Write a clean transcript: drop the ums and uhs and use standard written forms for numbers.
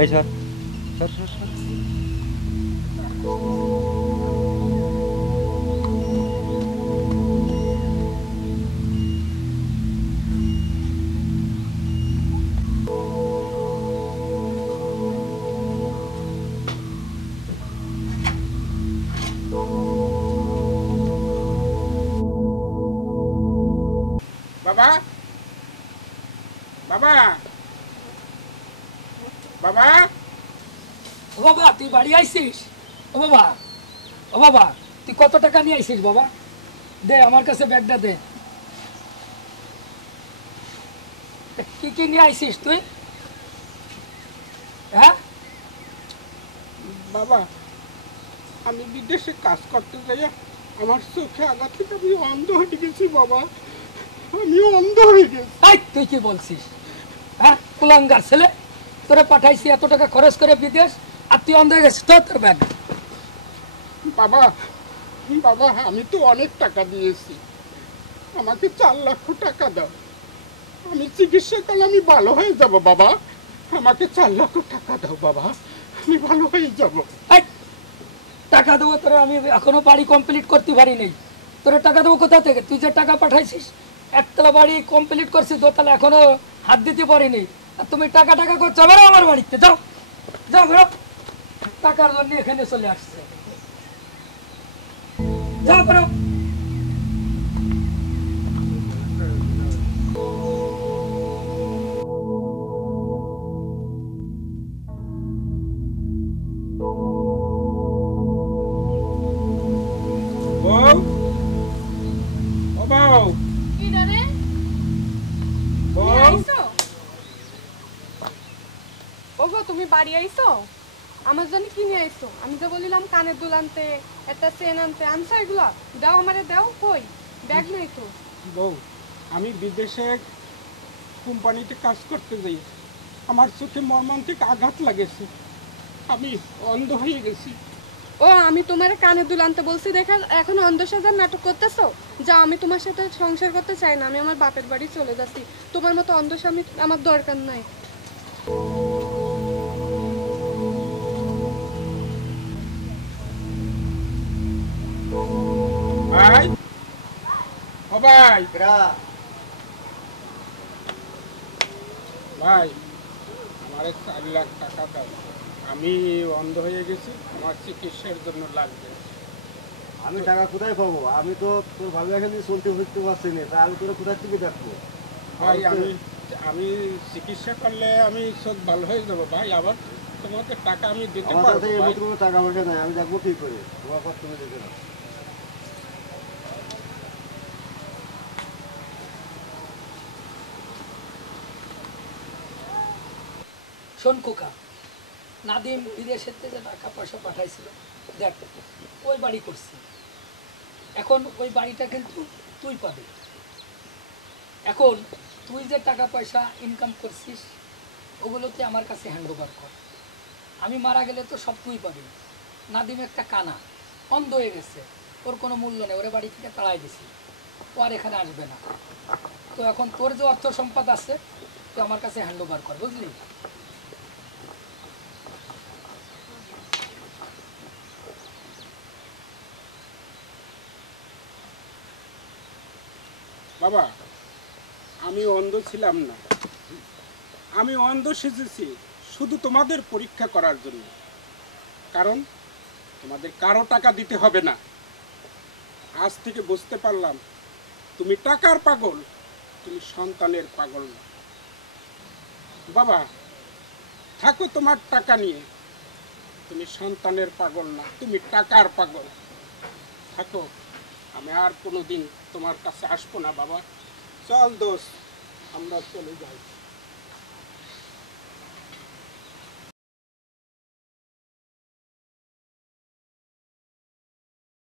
এই সর সর সর সর। বাবা বাবা বাবা ও বাবা তুই বাড়ি আইছিস? ও বাবা, ও বাবা তুই কত টাকা নিয়ে আইছিস বাবা? দে আমার কাছে ব্যাগটা দে। কি কি নিয়ে আইছিস তুই? হ্যাঁ বাবা আমি বিদেশে কাজ করতে যাই আমার চোখে আঘাত থেকে আমি অন্ধ হয়ে গেছি বাবা, আমি অন্ধ হয়ে গেছি। এই তুই কি বলছিস? হ্যাঁ কুলাঙ্গার ছেলে, তোরে পাঠাইছি এত টাকা খরচ করে বিদেশ আর তুই অন্ধ হয়ে গেছিস? তোর ব্যাগ। বাবা বাবা আমি তো অনেক টাকা দিয়েছি, আমাকে 4 লক্ষ টাকা দাও, আমি চিকিৎসা করলে আমি ভালো হয়ে যাব বাবা, আমাকে 4 লক্ষ টাকা দাও বাবা, আমি ভালো হয়ে যাব। এই টাকা দেবো তোরা? আমি এখনো বাড়ি কমপ্লিট করতে পারি নাই, তোরা টাকা দেবো কোথা থেকে? তুই যে টাকা পাঠাইছিস, একতলা বাড়ি কমপ্লিট করছি, দোতলা এখনো হাত দিতে পারিনি, আর তুমি টাকা টাকা করছো বেরো আমার বাড়িতে। যাও যাও বেরো, টাকার জন্য এখানে চলে আসছে। যাও বেরো। বউ ও বউ কি রে? বউ আইছো? ওগো তুমি বাড়ি আইছো? আমার জন্য কি নিয়ে আইছো? আমি তো বলিলাম কানের দুল আনতে, একটা চেন আনতে, আনছো এগুলা? দাও আমারে দাও, কই ব্যাগ নাই তো। বউ আমি বিদেশে কোম্পানিতে কাজ করতে যাই, আমার চোখে মর্মান্তিক আঘাত লাগেছে, আমি অন্ধ হয়ে গেছি। ও আমি তোমার কানের দুল আনতে বলছি দেখে এখন অন্ধসাজার নাটক করতেছো? যাও, আমি তোমার সাথে সংসার করতে চাই না, আমি আমার বাপের বাড়ি চলে যাচ্ছি, তোমার মতো অন্ধস্বামী আমার দরকার নাই। ভাই ও ভাই ভাই আমার 4 লাখ টাকা দাও, আমি অন্ধ হয়ে গেছি, আমার চিকিৎসার জন্য লাগবে। আমি টাকা কোথায় পাবো? আমি তো তোর ভাবি এখানে চলতে ফিরতে পারছি না, তা আমি তোর কোথায় থেকে দেখবো? ভাই আমি আমি চিকিৎসা করলে আমি চোখ ভালো হয়ে যাবো ভাই, আবার তোমাকে টাকা আমি দিতে আমার পারবো কাছে এই ভাই। মতো কোনো টাকা পয়সা নাই, আমি দেখবো কি করে? তোমার কথা তুমি দেখে নাও। শোন কোকা, নাদিম বিদেশের থেকে টাকা পয়সা পাঠাইছিল, দেখ ওই বাড়ি করছি, এখন ওই বাড়িটা কিন্তু তুই পাবি। এখন তুই যে টাকা পয়সা ইনকাম করছিস ওগুলোকে আমার কাছে হ্যান্ড ওভার কর, আমি মারা গেলে তো সব তুই পাবি। নাদিম একটা কানা, অন্ধ হয়ে গেছে, ওর কোনো মূল্য নেই, ওরে বাড়ি থেকে তাড়াই দিছি, ও আর এখানে আসবে না। তো এখন তোর যে অর্থ সম্পদ আছে তুই আমার কাছে হ্যান্ড ওভার কর, বুঝলি? বাবা আমি অন্ধ ছিলাম না, আমি অন্ধ সেজেছি শুধু তোমাদের পরীক্ষা করার জন্য, কারণ তোমাদের কারো টাকা দিতে হবে না। আজ থেকে বুঝতে পারলাম তুমি টাকার পাগল, তুমি সন্তানের পাগল না। বাবা থাকো তোমার টাকা নিয়ে, তুমি সন্তানের পাগল না, তুমি টাকার পাগল। থাকো, আমি আর কোনোদিন তোমার কাছে আসবো না বাবা। চল দোস্ত, আমরা চলে যাই।